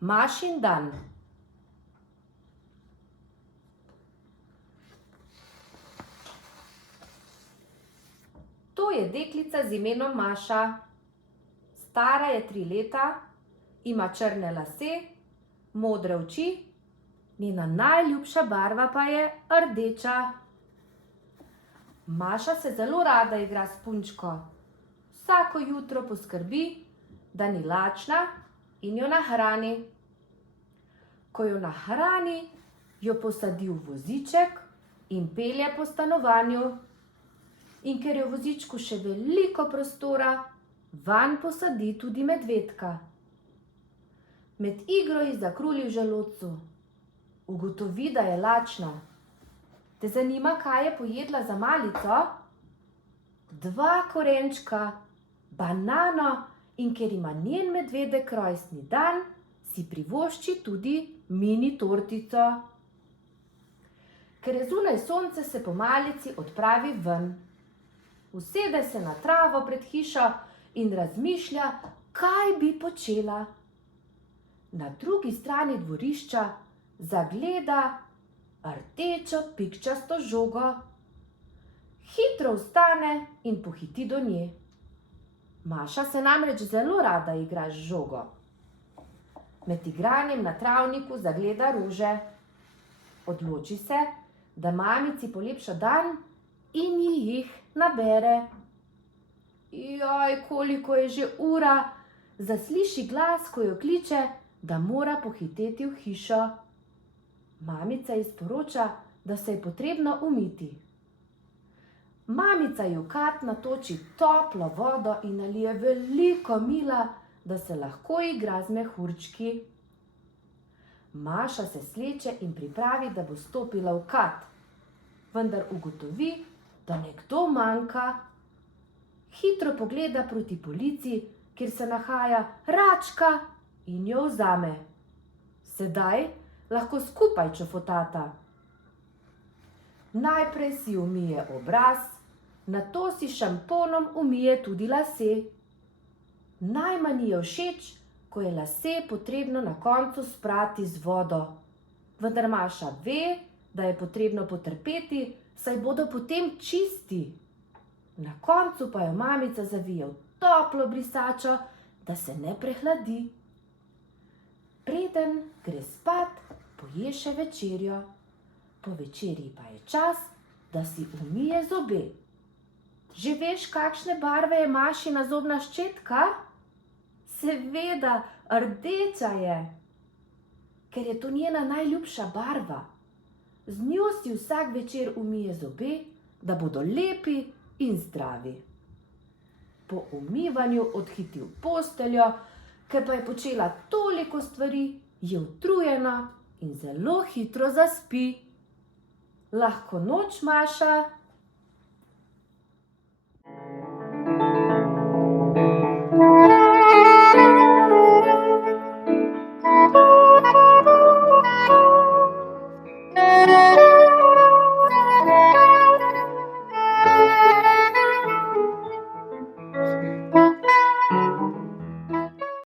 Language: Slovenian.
Mašin dan. To je deklica z imenom Maša. Stara je 3 leta, ima črne lase, modre oči, njena najljubša barva pa je rdeča. Maša se zelo rada igra s punčko. Vsako jutro poskrbi, da ni lačna in jo nahrani. Ko jo nahrani, jo posadi v voziček in pelje po stanovanju. In ker je v vozičku še veliko prostora, vanj posadi tudi medvedka. Med igro ji zakruli v želodcu. Ugotovi, da je lačna. Te zanima, kaj je pojedla za malico? 2 korenčka, banano in ker ima njen medvedek rojstni dan, si privošči tudi mini tortico. Ker je zunaj sonce, se po malici odpravi ven. Usede se na travo pred hišo in razmišlja, kaj bi počela. Na drugi strani dvorišča zagleda rdečo pikčasto žogo. Hitro vstane in pohiti do nje. Maša se namreč zelo rada igra z žogo. Med igranjem na travniku zagleda rože. Odloči se, da mamici polepša dan in ji jih nabere. Joj, koliko je že ura, zasliši glas, ko jo kliče, da mora pohiteti v hišo. Mamica ji sporoča, da se je potrebno umiti. Mamica ji v kad natoči toplo vodo in nalije veliko mila, da se lahko igra z mehurčki. Maša se sleče in pripravi, da bo stopila v kad, vendar ugotovi, da nekdo manjka. Hitro pogleda proti polici, kjer se nahaja Račka, in jo vzame. Sedaj lahko skupaj čofotata. Najprej si umije obraz, nato si šamponom umije tudi lase. Najmanj ji je všeč, ko je lase potrebno na koncu sprati z vodo. Vendar Maša ve, da je potrebno potrpeti, saj bodo potem čisti. Na koncu pa jo mamica zavije v toplo brisačo, da se ne prehladi. Preden gre spat, poje še večerjo. Po večerji pa je čas, da si umije zobe. Že veš, kakšne barve je Mašina zobna ščetka? Seveda, rdeča je, ker je to njena najljubša barva. Z njo si vsak večer umije zobe, da bodo lepi in zdravi. Po umivanju odhiti v posteljo, ker pa je počela toliko stvari, je utrujena in zelo hitro zaspi. Lahko noč, Maša.